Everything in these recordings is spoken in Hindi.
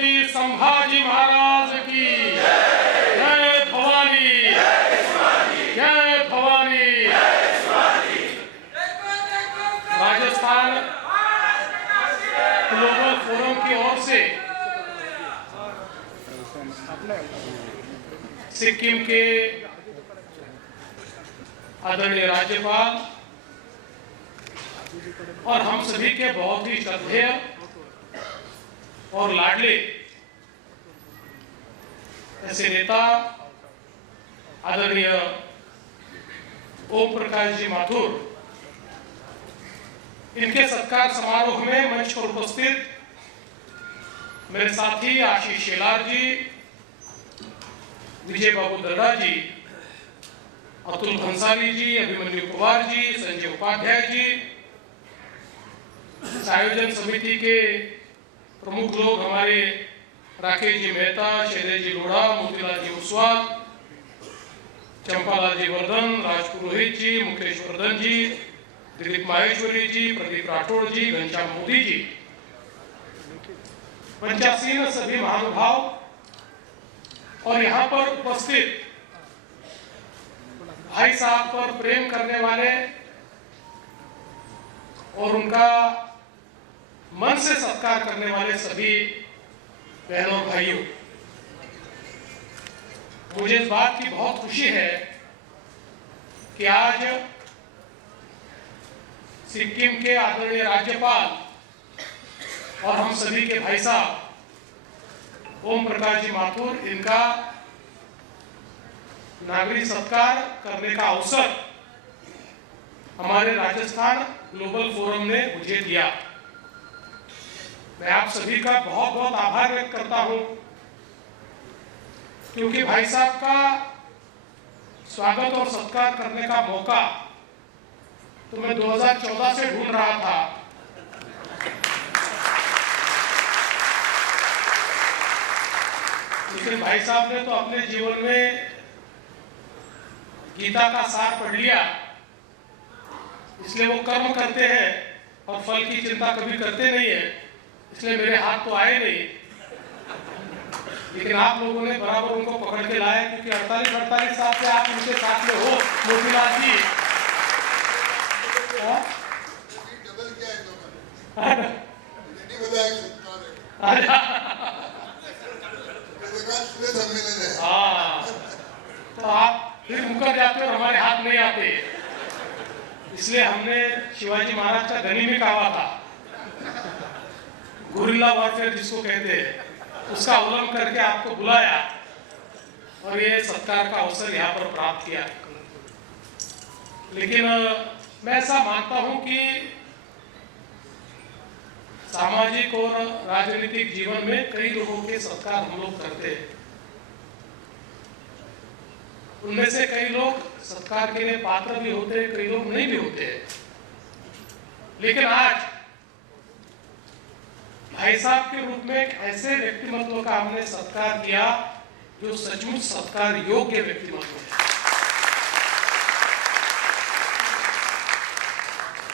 छत्रपति संभाजी महाराज की जय भवानी, जय भवानी। राजस्थान ग्लोबल फोरम की ओर से सिक्किम के आदरणीय राज्यपाल और हम सभी के बहुत ही श्रद्धेय और लाडले ऐसे नेता आदरणीय ओम प्रकाश जी माथुर, इनके सत्कार समारोह में मंच पर उपस्थित मेरे साथी आशीष शेलार जी, विजय बाबू दर्रा जी, अतुल भंसाली जी, अभिमन्यु कुमार जी, संजय उपाध्याय जी, आयोजन समिति के प्रमुख लोग हमारे राकेश जी मेहता, शैलेश जी लोढ़ा, मोतीलाल जी उस्वाल, चंपालाल जी वर्धन, राज पुरोहित जी, मुकेश वर्धन जी, दिलीप माहेश्वरी जी, प्रदीप राठौड़ जी, घनश्याम मोदी जी, पंचासीन सभी महानुभाव और यहाँ पर उपस्थित भाई साहब पर प्रेम करने वाले और उनका मन से सत्कार करने वाले सभी बहनों और भाइयों, मुझे इस बात की बहुत खुशी है कि आज सिक्किम के आदरणीय राज्यपाल और हम सभी के भाई साहब ओम प्रकाश जी माथुर, इनका नागरिक सत्कार करने का अवसर हमारे राजस्थान ग्लोबल फोरम ने मुझे दिया। मैं आप सभी का बहुत बहुत आभार व्यक्त करता हूं, क्योंकि भाई साहब का स्वागत और सत्कार करने का मौका तो मैं 2014 से ढूंढ रहा था, लेकिन भाई साहब ने तो अपने जीवन में गीता का सार पढ़ लिया, इसलिए वो कर्म करते हैं और फल की चिंता कभी करते नहीं है, इसलिए मेरे हाथ तो आए नहीं, लेकिन आप लोगों ने बराबर उनको पकड़ के लाया, क्योंकि 48 साल से आप उनके साथ में हो। मोतीलाल जी हाँ, तो आप फिर मुकर जाते और हमारे हाथ नहीं आते, इसलिए हमने शिवाजी महाराज का गनी में कहा था, गुरिल्ला वॉरफेयर जिसको कहते हैं, उसका उल्लंघन करके आपको बुलाया और ये सत्कार का अवसर यहाँ पर प्राप्त किया। लेकिन मैं ऐसा मानता हूँ कि सामाजिक और राजनीतिक जीवन में कई लोगों के सत्कार हम लोग करते हैं, उनमें से कई लोग सत्कार के लिए पात्र भी होते हैं, कई लोग नहीं भी होते हैं, लेकिन आज भाई साहब के रूप में एक ऐसे व्यक्तिमत्व का हमने सत्कार किया जो सचमुच सत्कार योग्य व्यक्तिमत्व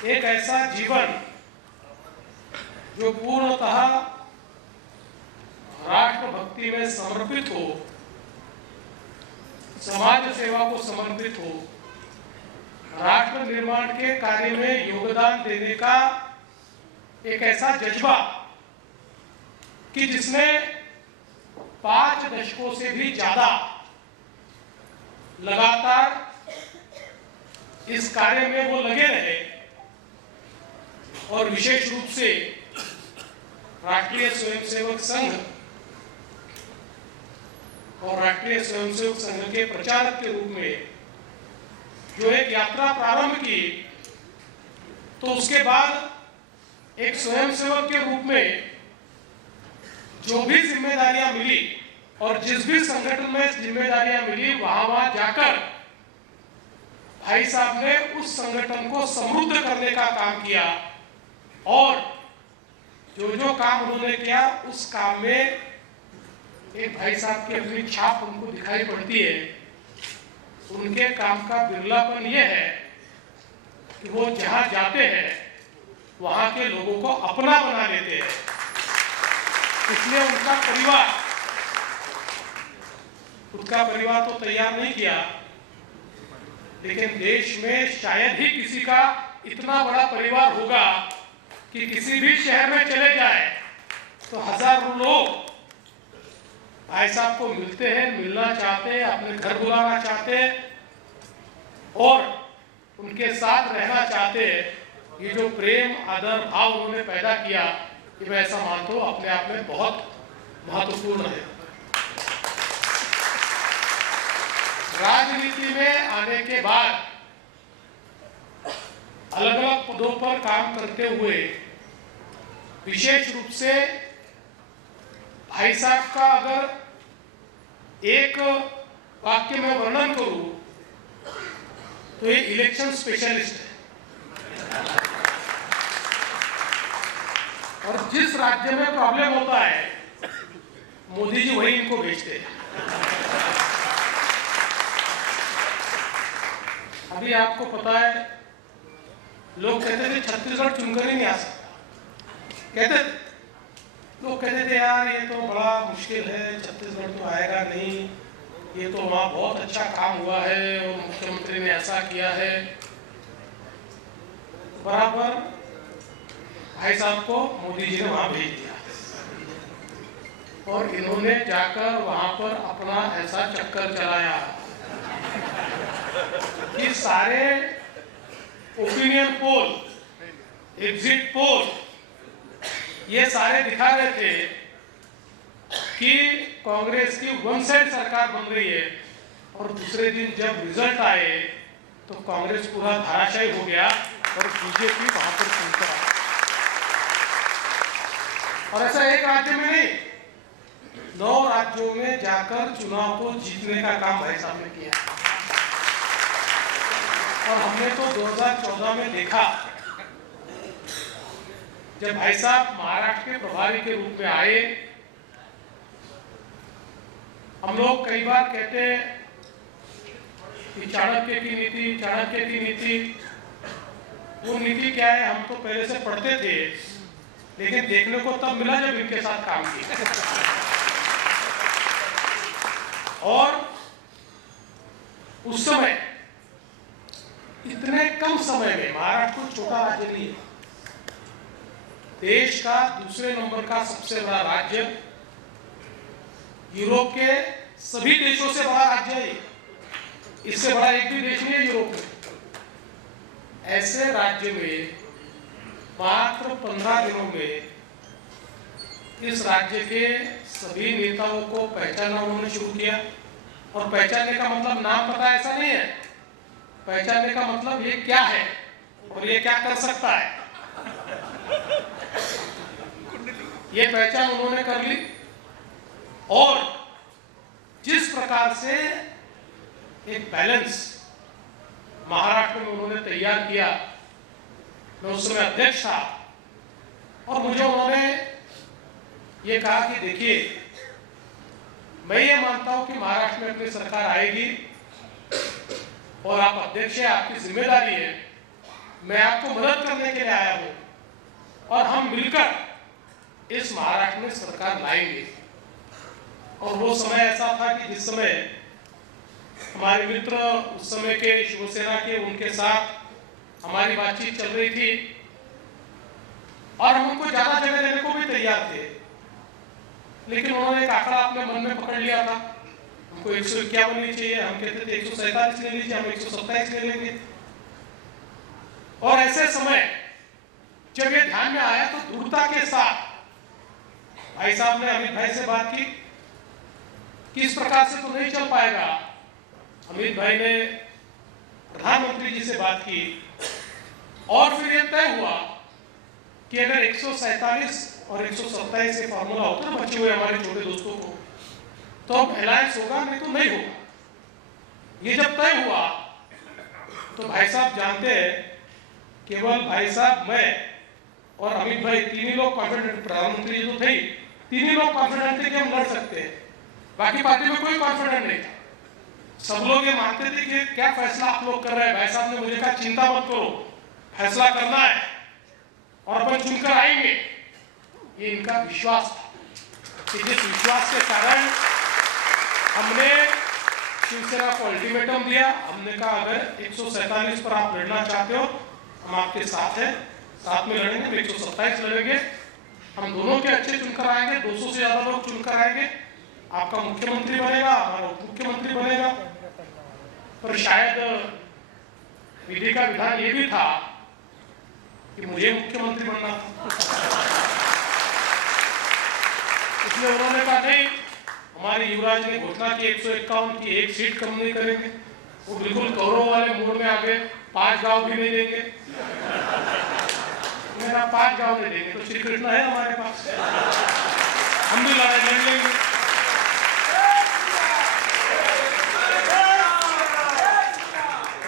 है। एक ऐसा जीवन जो पूर्णतः राष्ट्र भक्ति में समर्पित हो, समाज सेवा को समर्पित हो, राष्ट्र निर्माण के कार्य में योगदान देने का एक ऐसा जज्बा कि जिसने 5 दशकों से भी ज्यादा लगातार इस कार्य में वो लगे रहे और विशेष रूप से राष्ट्रीय स्वयंसेवक संघ और राष्ट्रीय स्वयंसेवक संघ के प्रचारक के रूप में जो एक यात्रा प्रारंभ की, तो उसके बाद एक स्वयंसेवक के रूप में जो भी जिम्मेदारियां मिली और जिस भी संगठन में जिम्मेदारियां मिली, वहां जाकर भाई साहब ने उस संगठन को समृद्ध करने का काम किया और जो काम उन्होंने किया उस काम में एक भाई साहब की अपनी छाप उनको दिखाई पड़ती है। उनके काम का बिरलापन यह है कि वो जहां जाते हैं वहां के लोगों को अपना बना लेते हैं। इसलिए उसका परिवार तो तैयार नहीं किया, लेकिन देश में शायद ही किसी का इतना बड़ा परिवार होगा कि किसी भी शहर में चले जाए तो हजारों लोग भाई साहब को मिलते हैं, मिलना चाहते हैं, अपने घर बुलाना चाहते हैं और उनके साथ रहना चाहते हैं। ये जो प्रेम आदर भाव उन्होंने पैदा किया, ये मैं ऐसा मानता हूँ अपने आप में बहुत महत्वपूर्ण है। राजनीति में आने के बाद अलग अलग पदों पर काम करते हुए विशेष रूप से भाई साहब का अगर एक वाक्य में वर्णन करूं तो ये इलेक्शन स्पेशलिस्ट है। और जिस राज्य में प्रॉब्लम होता है मोदी जी वही इनको भेजते हैं। अभी आपको पता है, लोग कहते थे छत्तीसगढ़ चुनकर ही नहीं आ सकता, लोग कहते थे यार ये तो बड़ा मुश्किल है, छत्तीसगढ़ तो आएगा नहीं, ये तो वहाँ बहुत अच्छा काम हुआ है और मुख्यमंत्री ने ऐसा किया है। बराबर भाई साहब को मोदी जी ने वहाँ भेज दिया और इन्होंने जाकर वहाँ पर अपना ऐसा चक्कर चलाया कि सारे ओपिनियन पोल, एग्जिट पोल ये सारे दिखा रहे थे कि कांग्रेस की वन साइड सरकार बन रही है। और दूसरे दिन जब रिजल्ट आए तो कांग्रेस पूरा धराशायी हो गया और बीजेपी वहां पर चुनकर आई। और ऐसा एक राज्य में नहीं, 9 राज्यों में जाकर चुनाव को जीतने का काम भाई साहब ने किया। और हमने तो 2014 में देखा जब भाई साहब महाराष्ट्र के प्रभारी के रूप में आए। हम लोग कई बार कहते हैं कि चाणक्य की नीति, वो नीति क्या है हम तो पहले से पढ़ते थे, लेकिन देखने को तब मिला जब इनके साथ काम किया। और उस समय इतने कम समय में, महाराष्ट्र को छोटा राज्य नहीं है, देश का दूसरे नंबर का सबसे बड़ा राज्य, यूरोप के सभी देशों से बड़ा राज्य है, इससे बड़ा एक भी देश नहीं है यूरोप में। ऐसे राज्य में मात्र 15 दिनों में इस राज्य के सभी नेताओं को पहचानना उन्होंने शुरू किया। और पहचानने का मतलब नाम पता ऐसा नहीं है, पहचानने का मतलब ये क्या है और ये क्या कर सकता है, ये पहचान उन्होंने कर ली। और जिस प्रकार से एक बैलेंस महाराष्ट्र में उन्होंने तैयार किया, मैं उस समय अध्यक्ष था और मुझे उन्होंने ये कहा कि देखिए मैं ये मानता हूं कि महाराष्ट्र में अपनी सरकार आएगी और आप अध्यक्ष हैं, आपकी जिम्मेदारी है, मैं आपको मदद करने के लिए आया हूं और हम मिलकर इस महाराष्ट्र में सरकार लाएंगे। और वो समय ऐसा था कि जिस समय हमारे मित्र उस समय के शिवसेना के, उनके साथ हमारी बातचीत चल रही थी और हम उनको ज्यादा जगह देने को भी तैयार थे, लेकिन उन्होंने एक आंकड़ा अपने मन में पकड़ लिया था, हमको 151 नहीं चाहिए, हम कहते थे 147 ले लीजिए, हम 127 ले लेंगे। और ऐसे समय जब ये ध्यान में आया तो दृढ़ता के साथ भाई साहब ने अमित भाई से बात की कि इस प्रकार से तो नहीं चल पाएगा। अमित भाई ने प्रधानमंत्री जी से बात की और फिर यह तय हुआ कि अगर 147 और 127 से फॉर्मूला होता है बचे हुए हमारे छोटे दोस्तों को, तो अब अलायंस होगा, नहीं तो नहीं होगा। ये जब तय हुआ तो भाई साहब जानते हैं, केवल भाई साहब, मैं और अमित भाई तीन ही लोग कॉन्फिडेंट, प्रधानमंत्री जी तो थे, तीन ही लोग कॉन्फिडेंट थे कि हम लड़ सकते हैं, बाकी पार्टी में कोई कॉन्फिडेंट नहीं था। सब लोग ये मानते थे कि क्या फैसला आप लोग कर रहे हैं। भाई साहब ने मुझे कहा चिंता मत करो, फैसला करना है और अपन चुनकर आएंगे, ये इनका विश्वास था। कि जिस विश्वास के कारण हमने शिवसेना को अल्टीमेटम दिया, हमने कहा अगर 147 पर आप लड़ना चाहते हो हम आपके साथ हैं, साथ में लड़ेंगे, हम 127 लड़ेंगे, हम दोनों के अच्छे चुनकर आएंगे, 200 से ज्यादा लोग चुनकर आएंगे, आपका मुख्यमंत्री बनेगा, हमारा उप मुख्यमंत्री बनेगा। पर शायद विधि का विधान ये भी था कि मुझे मुख्यमंत्री बनना था। इसलिए उन्होंने कहा नहीं, हमारे युवराज ने घोषणा की 151 की एक सीट कम नहीं करेंगे। वो बिल्कुल कौरव वाले मूड में आ गए, 5 गांव भी नहीं देंगे। मेरा 5 गांव नहीं देंगे तो श्री कृष्ण है हमारे पास, हम भी लड़ाई लड़ लेंगे।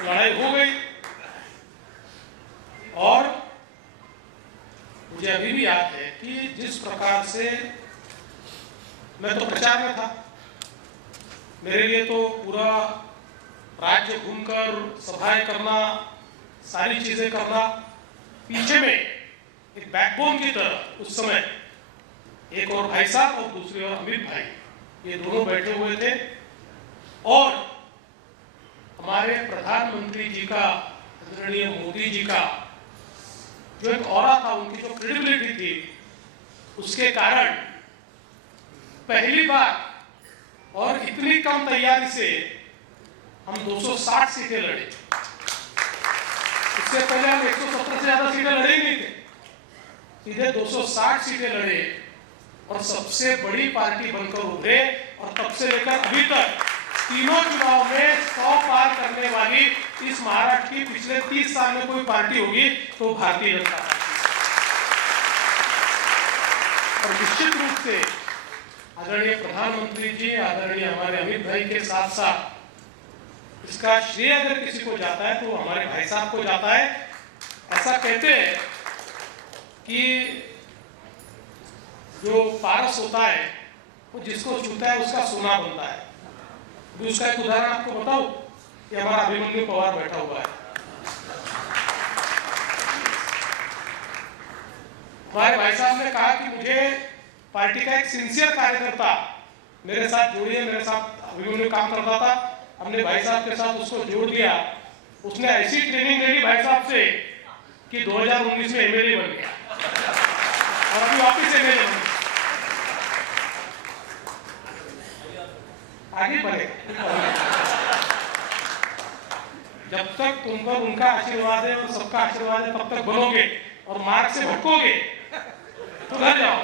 लड़ाई हो गई और मुझे अभी भी याद है कि जिस प्रकार से मैं तो प्रचार में था, मेरे लिए तो पूरा राज्य घूमकर सभाएं करना, सारी चीजें करना, पीछे में एक बैकबोन की तरह उस समय एक और भाई साहब और दूसरी ओर अमित भाई, ये दोनों बैठे हुए थे और हमारे प्रधानमंत्री जी का, आदरणीय मोदी जी का जो एक ऑरा था, उनकी जो क्रेडिबिलिटी थी, उसके कारण पहली बार और इतनी कम तैयारी से हम 260 सीटें लड़े। इससे पहले हम 170 से ज्यादा सीटें लड़े ही नहीं थे, सीधे 260 सीटें लड़े और सबसे बड़ी पार्टी बनकर उभरे। और तब से लेकर अभी तक तीनों चुनाव में 100 पार करने वाली इस महाराष्ट्र की पिछले 30 साल में कोई पार्टी होगी तो भारतीय जनता पार्टी। और निश्चित रूप से आदरणीय प्रधानमंत्री जी, आदरणीय हमारे अमित भाई के साथ साथ इसका श्रेय अगर किसी को जाता है तो हमारे भाई साहब को जाता है। ऐसा कहते हैं कि जो पारस होता है वो जिसको छूता है उसका सोना बनता है। अभी उसका एक उदाहरण आपको बताऊं कि हमारा अभिमन्यु पवार बैठा हुआ है, हमारे भाई साहब ने कहा कि मुझे पार्टी का एक सिंसियर कार्यकर्ता मेरे साथ जोड़िए, मेरे साथ अभिमन्यु काम करता था, हमने भाई साहब के साथ उसको जोड़ दिया। उसने ऐसी ट्रेनिंग दे दी भाई साहब से कि 2019 में एमएलए बन गया और अभी वापिस एमएलए बन गया, आगे बढ़ेगा। जब तक तुम पर उनका आशीर्वाद है और सबका आशीर्वाद है तब तक बनोगे, और मार्ग से भटकोगे तो घर जाओ।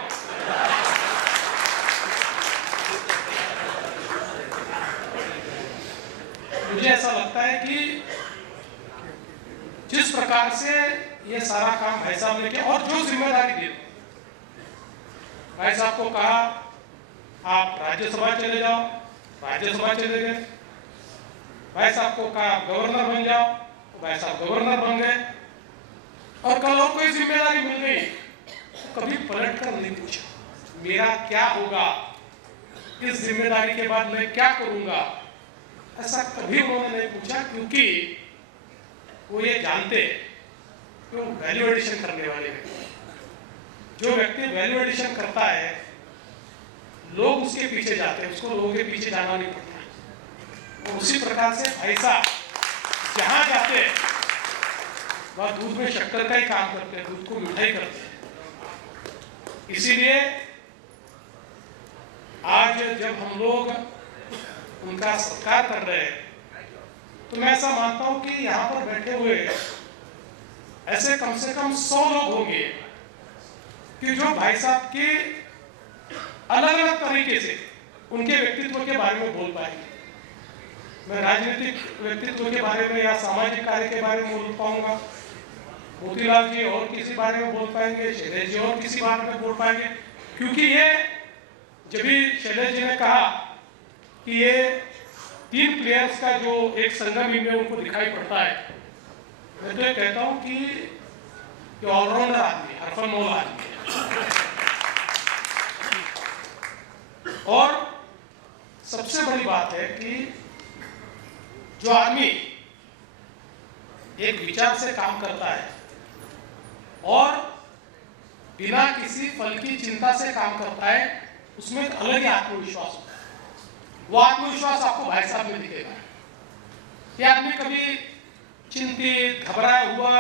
मुझे ऐसा लगता है कि जिस प्रकार से ये सारा काम भाई साहब ने किया और जो जिम्मेदारी दी, भाई साहब को कहा आप राज्यसभा चले जाओ, राज्यसभा चले गए। भाई साहब को कहा गवर्नर बन जाओ, भाई साहब गवर्नर बन गए। और कल और कोई जिम्मेदारी मिल गई तो कभी पलट कर नहीं पूछा मेरा क्या होगा, इस जिम्मेदारी के बाद मैं क्या करूंगा, ऐसा कभी उन्होंने नहीं पूछा, क्योंकि वो ये जानते कि वो वैल्यू एडिशन करने वाले व्यक्ति, जो व्यक्ति वैल्यू एडिशन करता है लोग उसके पीछे जाते हैं, उसको लोगों के पीछे जाना नहीं पड़ता। और उसी प्रकार से ऐसा जहां जाते हैं वह दूध में शक्कर का ही काम करते हैं, दूध को मिठाई करते हैं। इसीलिए आज जब हम लोग उनका सत्कार कर रहे हैं तो मैं ऐसा मानता हूं कि यहाँ पर बैठे हुए ऐसे कम से कम 100 लोग होंगे कि जो भाई साहब के अलग अलग तरीके से उनके व्यक्तित्व के बारे में बोल पाएंगे। मैं राजनीतिक व्यक्तित्व के बारे में या सामाजिक कार्य के बारे में बोल पाऊंगा, मोतीलाल जी और किसी बारे में बोल पाएंगे, शैलेश जी और किसी बारे में बोल पाएंगे, क्योंकि ये जब भी शैलेश जी ने कहा कि ये 3 प्लेयर्स का जो एक संगम इनमें उनको दिखाई पड़ता है, मैं तो ये कहता हूं कि ये ऑलराउंडर आदमी, हरफनमौल आदमी है। और सबसे बड़ी बात है कि जो आदमी एक विचार से काम करता है और बिना किसी फल की चिंता से काम करता है, उसमें एक अलग ही आत्मविश्वास होता है। वो आत्मविश्वास आपको भाई साहब में दिखेगा। ये आदमी कभी चिंतित घबराया हुआ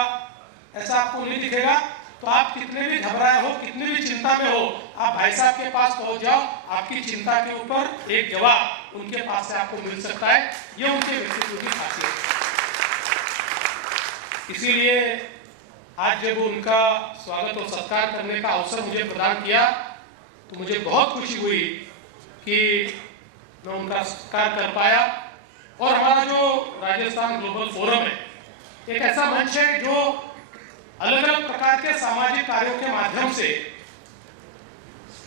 ऐसा आपको नहीं दिखेगा। तो आप कितने भी घबराए हो, कितनी भी चिंता में हो, आप भाई साहब के पास पहुंच जाओ, आपकी चिंता के ऊपर एक जवाब उनके पास से आपको मिल सकता है। ये उनके व्यक्तित्व की खासियत है। इसीलिए आज जब उनका स्वागत और सत्कार करने का अवसर मुझे प्रदान किया तो मुझे बहुत खुशी हुई कि मैं उनका सत्कार कर पाया। और हमारा जो राजस्थान ग्लोबल फोरम है एक ऐसा मंच है जो अलग अलग प्रकार के सामाजिक कार्यों के माध्यम से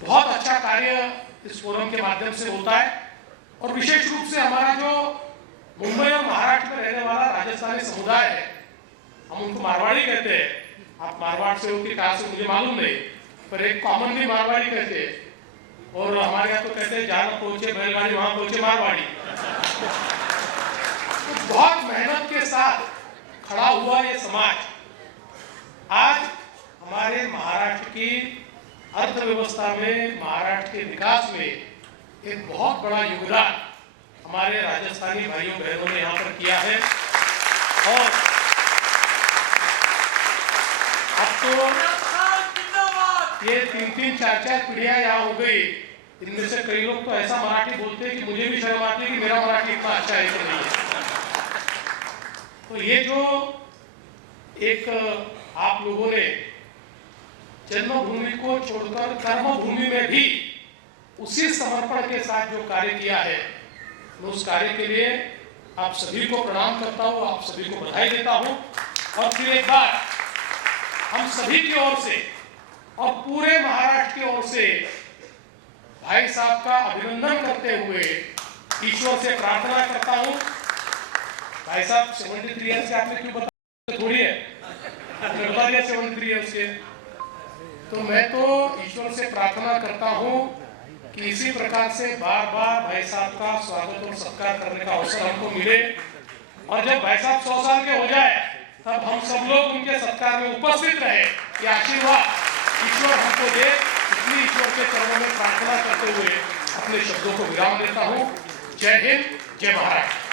बहुत अच्छा कार्य इस फोरम के माध्यम से होता है। और विशेष रूप से हमारा जो मुंबई और महाराष्ट्र में रहने वाला राजस्थानी समुदाय है, हम उनको मारवाड़ी कहते हैं। आप मारवाड़ से हो कि कहाँ से मुझे मालूम नहीं, पर एक कॉमनली मारवाड़ी कहते हैं। और हमारे यहाँ तो कहते हैं जहाँ पहुंचे बैलगाड़ी वहां पहुंचे मारवाड़ी। तो बहुत मेहनत के साथ खड़ा हुआ ये समाज आज हमारे महाराष्ट्र की अर्थव्यवस्था में, महाराष्ट्र के विकास में एक बहुत बड़ा योगदान हमारे राजस्थानी भाइयों बहनों ने यहाँ पर किया है। और अब तो ये 3-3, 4-4 पीढ़ियां यहाँ हो गई। इनमें से कई लोग तो ऐसा मराठी बोलते हैं कि मुझे भी शर्म आती है कि मेरा मराठी इतना अच्छा है कि नहीं है। तो ये जो एक आप लोगों ने जन्मभूमि को छोड़कर कर्मभूमि में भी उसी समर्पण के साथ जो कार्य किया है, मैं उस कार्य के लिए आप सभी को प्रणाम करता हूँ, आप सभी को बधाई देता हूँ। और फिर एक बार हम सभी की ओर से और पूरे महाराष्ट्र की ओर से भाई साहब का अभिनंदन करते हुए ईश्वर से प्रार्थना करता हूँ। भाई साहब 73 ईयर्स के आपने क्यों बताया, थोड़ी है 73 ईयर्स के। तो मैं तो ईश्वर से प्रार्थना करता हूँ कि इसी प्रकार से बार बार भाई साहब का स्वागत और सत्कार करने का अवसर हमको मिले। और जब भाई साहब 100 साल के हो जाए तब हम सब लोग उनके सत्कार में उपस्थित रहे। ये आशीर्वाद ईश्वर हमको दे, इसलिए ईश्वर के चरणों में प्रार्थना करते हुए अपने शब्दों को विराम देता हूँ। जय हिंद, जय महाराष्ट्र।